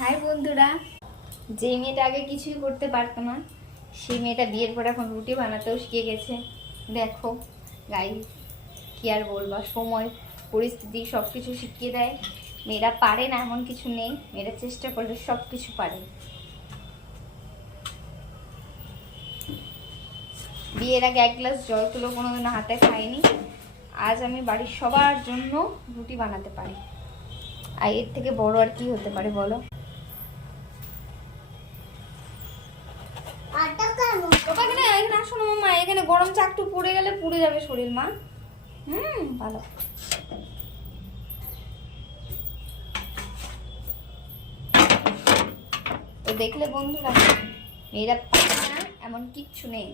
High বন্ধুরা, যে মেয়েটা আগে কিছুই করতে পারতো না সেই মেয়েটা বিয়ের পর এখন রুটি বানাতেও শিখে গেছে। দেখো গাইস, কি আর বলবো, সময় পরিস্থিতি সব কিছু শিখিয়ে দেয়। মেয়েরা পারে না এমন কিছু নেই, মেয়েরা চেষ্টা করলে সব কিছু পারে। বিয়ের আগে এক গ্লাস জল তুলো কোনোদিনও হাতে খাইনি, আজ আমি বাড়ির সবার জন্য রুটি বানাতে পারি। আর এর থেকে বড় আর কি হতে পারে বলো? এখানে আসো না মাম্মা, এখানে গরম চা একটু পুড়ে গেলে পুড়ে যাবে শরীর মা। ভালো। তো দেখলে বন্ধুরা, মেয়েরা পারে না এমন কিচ্ছু নেই।